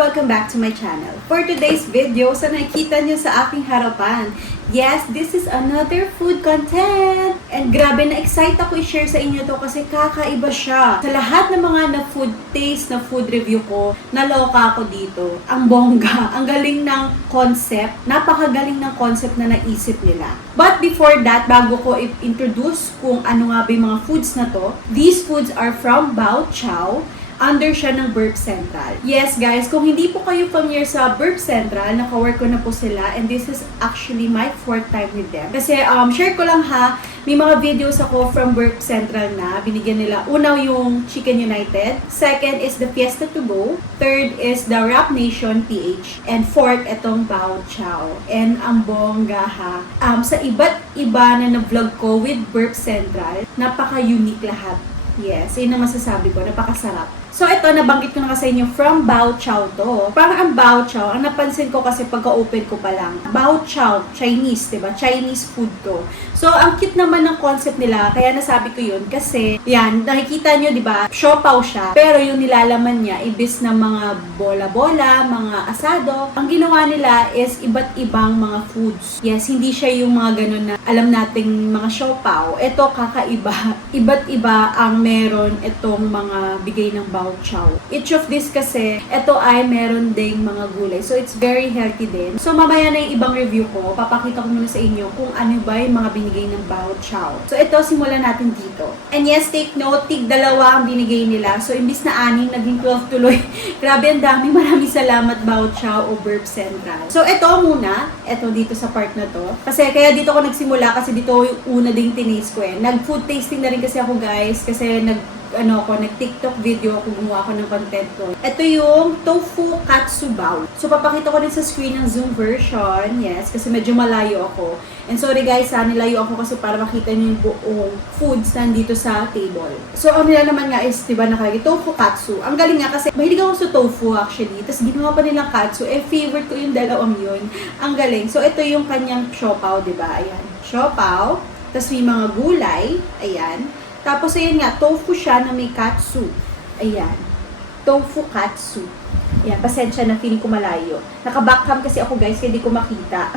Welcome back to my channel. For today's video, sa nakikita nyo sa aking harapan, yes, this is another food content. And grabe, na-excite ako i-share sa inyo to kasi kakaiba siya. Sa lahat ng mga na-food taste, na food review ko, naloka ako dito. Ang bongga, ang galing ng concept, napakagaling ng concept na naisip nila. But before that, bago ko i-introduce kung ano nga ba yung mga foods na to, these foods are from Bao Chow. Under siya ng Burp Central. Yes guys, kung hindi po kayo familiar sa Burp Central, naka-work ko na po sila and this is actually my 4th time with them. Kasi share ko lang ha, may mga videos ako from Burp Central na binigyan nila. Unaw yung Chicken United, second is the Fiesta to Go, third is the Rap Nation PH, and fourth itong Bao Chow. And ang bongga ha. Sa iba't iba na na-vlog ko with Burp Central, napaka-unique lahat. Yes, yun ang masasabi ko, napakasarap. So ito, nabanggit ko na kasi inyo from Bao Chow to. Parang ang Bao Chow, ang napansin ko kasi pagka-open ko pa lang, Bao Chow, Chinese, diba? Chinese food to. So ang cute naman ng concept nila, kaya nasabi ko yun kasi, yan, nakikita nyo, diba? Siopaw siya, pero yung nilalaman niya, ibis na mga bola-bola, mga asado. Ang ginawa nila is iba't ibang mga foods. Yes, hindi siya yung mga ganun na alam nating mga siopaw. Ito, kakaiba. Iba't iba ang meron itong mga bigay ng Bao Chow. Each of this kasi, ito ay meron ding mga gulay. So, it's very healthy din. So, mamaya na yung ibang review ko. Papakita ko muna sa inyo kung ano ba yung mga binigay ng Bao Chow. So, ito, simulan natin dito. And yes, take note, tig-dalawa ang binigay nila. So, imbis na 6, naging 12 tuloy. Grabe, ang dami. Maraming salamat, Bao Chow o Burp Central. So, ito muna. Ito dito sa part na to. Kasi, kaya dito ako nagsimula kasi dito yung una ding tinaste ko eh. Nag-food tasting na rin kasi ako guys. Kasi nag-TikTok video ako, gumawa ako ng content ko. Ito yung tofu katsu bao. So, papakita ko din sa screen ng Zoom version. Yes, kasi medyo malayo ako. And sorry guys, nilayo ako kasi para makita niyo yung buong foods nandito sa table. So, ang nila naman nga is, diba, nakalagay tofu katsu. Ang galing nga kasi, mahilig ako sa tofu actually. Tapos, ginawa pa nilang katsu. Favorite ko yung dalawang yun. Ang galing. So, ito yung kanyang siopaw, diba? Ayan. Siopaw. Tapos, may mga gulay. Ayan. Tapos, ayan nga, tofu siya na may katsu. Ayan. Tofu katsu. Ayan, pasensya na, feeling ko malayo. Naka-backham kasi ako guys, kaya di ko makita.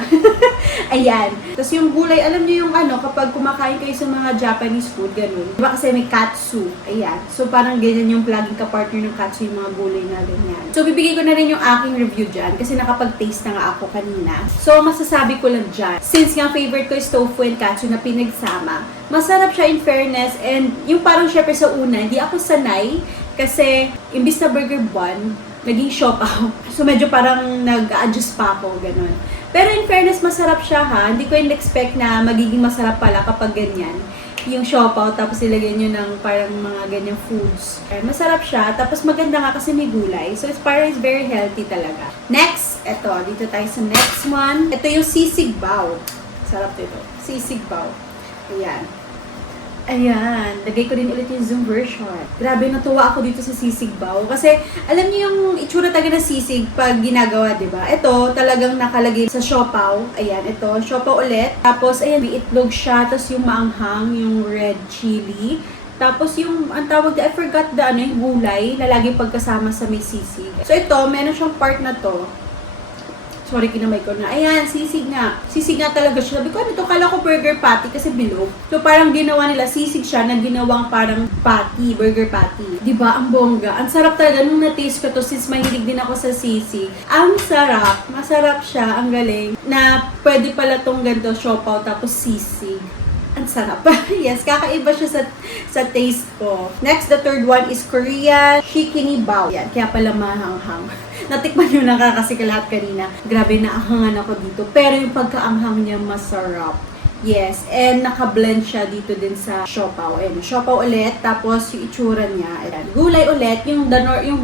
Ayan. Tapos yung gulay, alam niyo yung kapag kumakain kayo sa mga Japanese food, ganun. Diba kasi may katsu. Ayan. So, parang ganyan yung laging ka-partner ng katsu, yung mga gulay na ganyan. So, bibigay ko na rin yung aking review dyan, kasi nakapag-taste na nga ako kanina. So, masasabi ko lang dyan, since nga favorite ko is tofu and katsu na pinagsama, masarap siya in fairness, and yung parang syempre sa una, hindi ako sanay, kasi imbis na burger bun, naging siopaw. So, medyo parang nag-adjust pa ako, ganun. Pero in fairness, masarap siya ha. Hindi ko in-expect na magiging masarap pala kapag ganyan. Yung siopaw, tapos ilagay nyo ng parang mga ganyang foods. Masarap siya. Tapos maganda nga kasi may gulay. So, it's very healthy talaga. Next, eto. Dito tayo sa next one. Ito yung sisig bao. Sarap ito. Sisig bao. Ayan. Ayan, lagay ko din ulit yung Zoom version. Grabe, natuwa ako dito sa sisig bao. Kasi, alam niyo yung itsura talaga ng sisig pag ginagawa, diba? Ito, talagang nakalagay sa siopaw. Ayan, ito, siopaw ulit. Tapos, ayan, may itlog siya. Tapos yung maanghang, yung red chili. Tapos yung, ang tawag I forgot yung gulay na lagi pagkasama sa may sisig. So, ito, meron siyang part na to. Sorry, kinamay ko na. Ayan, sisig nga. Sisig nga talaga siya. Sabi ko, ano ito? Kala ko burger patty kasi bilog. So, parang ginawa nila, sisig siya na ginawang parang patty, burger patty. Diba? Ang bongga. Ang sarap talaga. Nung na-taste ko to, since mahilig din ako sa sisig, ang sarap. Masarap siya. Ang galing. Na pwede pala tong ganito, siopaw, tapos sisig. Ang sarap. Yes, kakaiba siya sa taste ko. Next, the third one is Korean Shikini Bao. Yan, kaya pala mahanghang. Natikman nyo na kasi lahat kanina. Grabe, naanghangan ako dito. Pero yung pagkaanghang niya, masarap. Yes, and naka-blend siya dito din sa siopaw. Ayan, siopaw ulit, tapos yung itsura niya. Ayan, gulay ulit, yung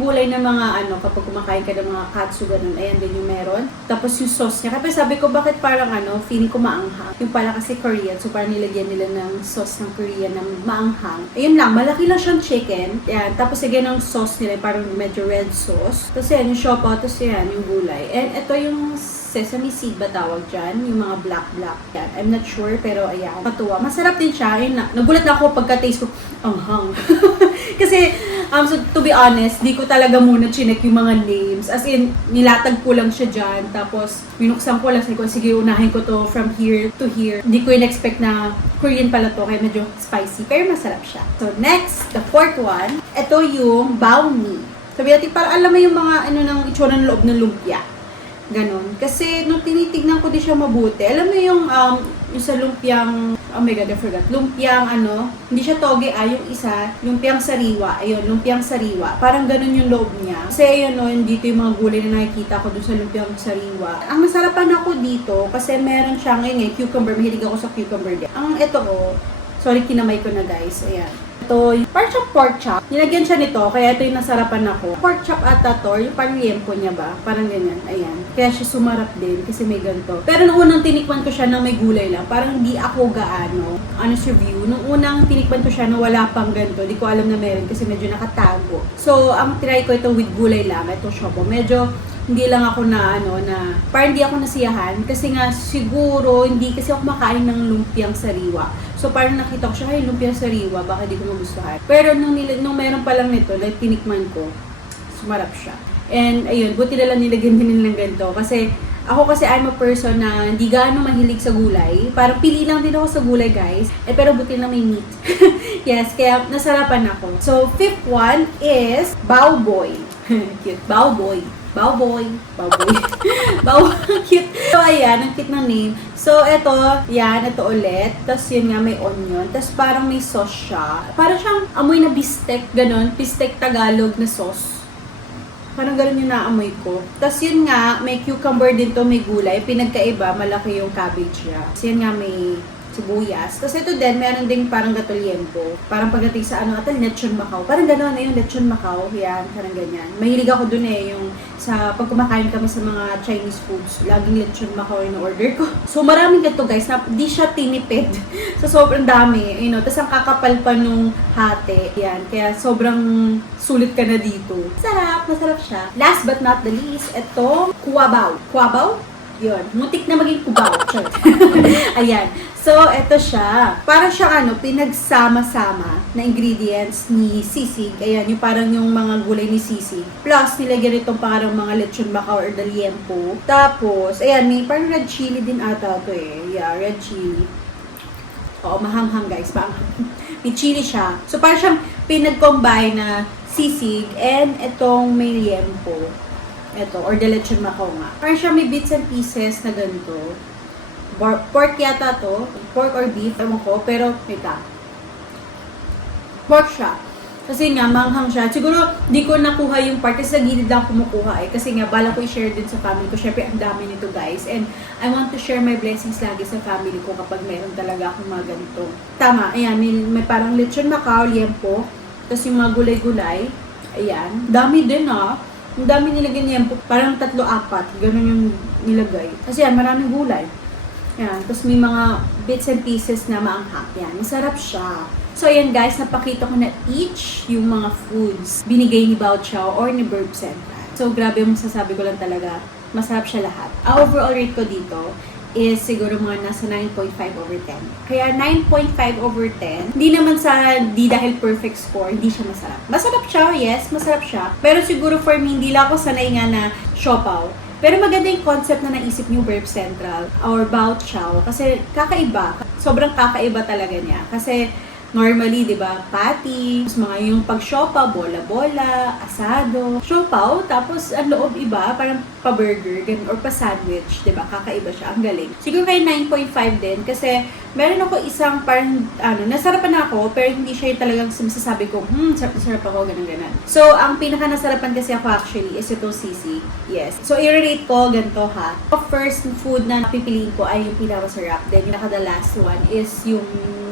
gulay ng mga kapag kumakain ka ng mga katsu, ganun. Ayan din yung meron. Tapos yung sauce niya. Kapag sabi ko, bakit parang feeling ko maanghang. Yung pala kasi Korean, so parang nilagyan nila ng sauce ng Korean na maanghang. Ayun lang, malaki lang siyang chicken. Ayan, tapos again, ang sauce nila, parang medyo red sauce. Tapos yan, yung siopaw, tapos yan, yung gulay. And ito yung sesame seed ba tawag dyan? Yung mga black. Yan. I'm not sure, pero ayan. Patuwa. Masarap din siya. Ayun na. Nagulat na ako pagka-taste ko. Anghang. Kasi, so to be honest, di ko talaga muna chinek yung mga names. As in, nilatag ko lang siya dyan. Tapos, binuksan ko lang. Sabi ko, sige, unahin ko to from here to here. Di ko in-expect na Korean pala to. Kaya medyo spicy. Pero masarap siya. So, next, the fourth one. Ito yung bao mi. Sabi natin, parang alam mo yung mga ng itsura ng loob ng lumpia. Ganon. Kasi nung tinitignan ko din siya mabuti, alam mo yung sa lumpiang, oh my god, I forgot. Lumpiang hindi siya toge, yung isa, lumpiang sariwa. Ayun, lumpiang sariwa. Parang ganon yung loob niya. Kasi ayun, dito yung mga gulay na nakikita ko dun sa lumpiang sariwa. Ang masarapan ako dito, kasi meron siya ngayon, cucumber. Mahilig ako sa cucumber din. Ang ito sorry, kinamay ko na guys. Ayan. Ito, parang siyang pork chop. Nilagyan siya nito, kaya ito yung nasarapan ako. Pork chop ata to, yung parang liempo niya ba? Parang ganyan, ayan. Kaya siya sumarap din, kasi may ganito. Pero nung unang tinikman ko siya na may gulay lang, parang hindi ako gaano, honest review. Nung unang tinikman ko siya na wala pang ganito, di ko alam na meron kasi medyo nakatago. So, ang try ko ito with gulay lang, ito siopaw. Medyo, hindi lang ako parang hindi ako nasiyahan kasi nga siguro hindi kasi ako makain ng lumpiang sariwa. So parang nakita ko siya, lumpiang sariwa, baka hindi ko magustuhan. Pero nung meron pa lang nito, like tinikman ko, sumarap siya. And ayun, buti na lang nilagyan din ng ganito kasi ako kasi I'm a person na hindi gaano mahilig sa gulay. Parang pili lang din ako sa gulay, guys. Pero buti na may meat. Yes, kaya nasarapan ako. So, fifth one is bao boy. Cute. Bao boy. Cute. So, ayan, ang cute ng name. So, ito ulit. Tapos, yun nga, may onion. Tapos, parang may sauce siya. Parang siyang amoy na bistek, ganon. Bistek Tagalog na sauce. Parang gano'n yung naamoy ko. Tapos yun nga, may cucumber din to, may gulay. Pinagkaiba, malaki yung cabbage niya. Tapos yun nga, may sibuyas. Tapos ito din, meron ding parang gatoliempo. Parang pagdating sa lechon Macau. Parang gano'n na yung lechon Macau. Yan, parang ganyan. Mahilig ako dun yung sa pag kumakain kami sa mga Chinese foods, laging lechon Macau yung order ko. So maraming ganito guys, na di siya tinipid. So sobrang dami, Tapos ang kakapal pa nung hati. Yan, kaya sobrang sulit ka na dito. Masarap siya. Last but not the least, ito, kuwabaw. Kuwabaw? Yun. Muntik na maging kubaw. Ayan. So, ito siya. Parang siya pinagsama-sama na ingredients ni sisig. Ayan, yung parang yung mga gulay ni sisig. Plus, nilagyan itong parang mga lechon Macau or liempo. Tapos, ayan, may parang red chili din ata ito Yeah, red chili. Oo, mahanghang guys. May chili siya. So, parang siyang pinag-combine na sisig and itong may liempo. Ito, or the lechon Macau nga. Parang siya may bits and pieces na ganito. Pork yata to. Pork or beef, ewan ko. Pero, pork siya. Kasi nga, manghang siya. Siguro, di ko nakuha yung part kasi sa gilid lang kumukuha Kasi nga, bala ko i-share din sa family ko. Syempre, ang dami nito guys. And I want to share my blessings lagi sa family ko kapag meron talaga akong mga ganito. Tama, ayan. May parang lechon Macau, liempo. Tapos yung mga gulay-gulay. Ayan. Dami din Ang dami nilagay liempo. Parang 3-4. Ganun yung nilagay. Kasi yan, maraming gulay. Ayan. Tapos may mga bits and pieces na maanghang. Yan. Masarap siya. So, ayan guys, napakita ko na each yung mga foods binigay ni Bao Chow or ni Burp Central. So, grabe yung masasabi ko lang talaga. Masarap siya lahat. Ang overall rate ko dito is siguro mga nasa 9.5/10. Kaya 9.5/10, hindi naman di dahil perfect score, hindi siya masarap. Masarap siya, yes, masarap siya. Pero siguro for me, hindi lang ako sanay nga na siopaw. Pero maganda yung concept na naisip niyo Burp Central or Bao Chow kasi kakaiba. Sobrang kakaiba talaga niya. Kasi normally, di ba, patty, tapos mga yung pag-siopa, bola-bola, asado, siopaw, tapos ang loob iba, parang pa-burger, ganun, or pa-sandwich, di ba, kakaiba siya, ang galing. Siguro kay 9.5 din, kasi meron ako isang parang, nasarapan ako, pero hindi siya yung talagang masasabi ko, sarap na sarap ako, ganun. So, ang pinaka-nasarapan kasi ako actually is itong sisig. Yes. So, i-rate ko ganito ha. First food na pipiliin ko ay yung pinaka-masarap. Then, yung the last one is yung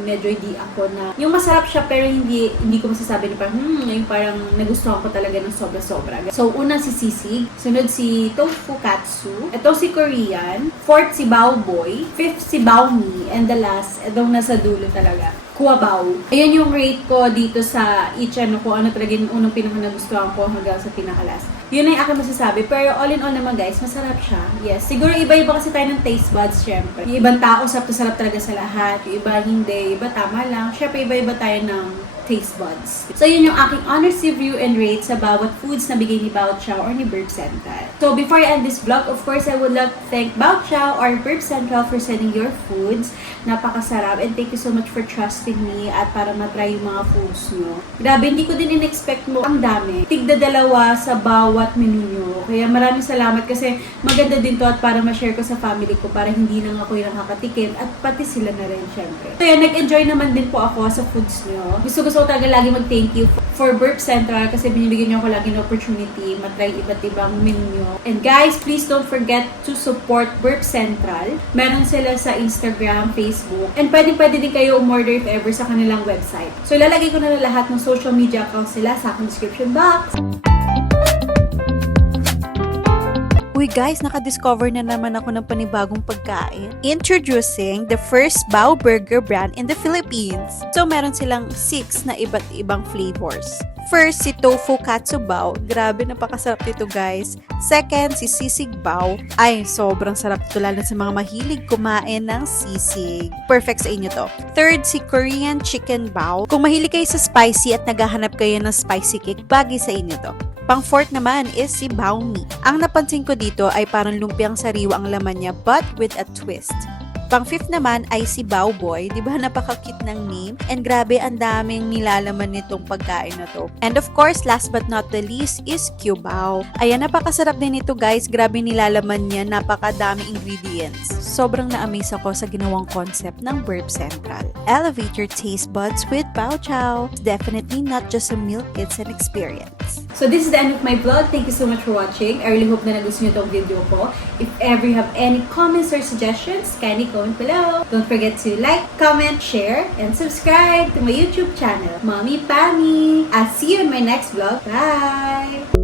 medyo hindi ako na, yung masarap siya pero hindi ko masasabi na parang, yung parang nagustuhan ko talaga ng sobra-sobra. So, una si sisig, sunod si tofu katsu, ito si Korean, fourth si baoboy, fifth si baomi, and the last, itong nasa dulo talaga, kuwabaw. Ayan yung rate ko dito sa each kung ano talaga yung unang pinaka-nagustuhan ko hanggang sa pinaka-last. Yun na yung aking masasabi. Pero all in all naman guys, masarap siya. Yes. Siguro iba-iba kasi tayo ng taste buds, syempre. Yung ibang tao, sarap talaga sa lahat. Yung iba hindi. Iba tama lang. Syempre, iba-iba tayo ng taste buds. So, yun yung aking honest review and rate sa bawat foods na bigay ni Bao Chow or ni Burp Central. So, before I end this vlog, of course, I would like to thank Bao Chow or Burp Central for sending your foods. Napakasarap and thank you so much for trusting me at para matry yung mga foods nyo. Grabe, hindi ko din in-expect mo ang dami. Tigda-dalawa sa bawat menu nyo. Kaya maraming salamat kasi maganda din to at para ma-share ko sa family ko para hindi lang ako yung nakakatikim at pati sila na rin, syempre. So, yan, nag-enjoy naman din po ako sa foods nyo. Gusto talaga lagi mag-thank you for Burp Central kasi binibigyan niyo ako lagi ng opportunity matry iba't ibang menu. And guys, please don't forget to support Burp Central. Meron sila sa Instagram, Facebook, and pwede din kayo umorder if ever sa kanilang website. So, ilalagay ko na lahat ng social media accounts nila sa aking description box. Uy guys, nakadiscover na naman ako ng panibagong pagkain. Introducing the first Bao Burger brand in the Philippines. So meron silang 6 na iba't ibang flavors. First, si Tofu Katsu Bao. Grabe, napakasarap nito guys. Second, si Sisig Bao. Ay, sobrang sarap ito lalo sa mga mahilig kumain ng sisig. Perfect sa inyo to. Third, si Korean Chicken Bao. Kung mahilig kayo sa spicy at naghahanap kayo ng spicy cake, bagay sa inyo to. Pang-fourth naman is si baomi. Ang napansin ko dito ay parang lumpiang sariwa ang laman niya but with a twist. Pang-fifth naman ay si Baoboy. Di ba napaka-cute ng name? And grabe, ang daming nilalaman nitong pagkain na to. And of course, last but not the least is Cubao. Ayan, napakasarap din ito guys. Grabe nilalaman niya. Napakadami ingredients. Sobrang na-amaze ako sa ginawang concept ng Burp Central. Elevate your taste buds with Bao Chow. It's definitely not just a meal, it's an experience. So this is the end of my vlog. Thank you so much for watching. I really hope na nagustuhan niyo itong video ko. If ever you have any comments or suggestions, kindly comment below. Don't forget to like, comment, share, and subscribe to my YouTube channel, Mommy Pami. I'll see you in my next vlog. Bye!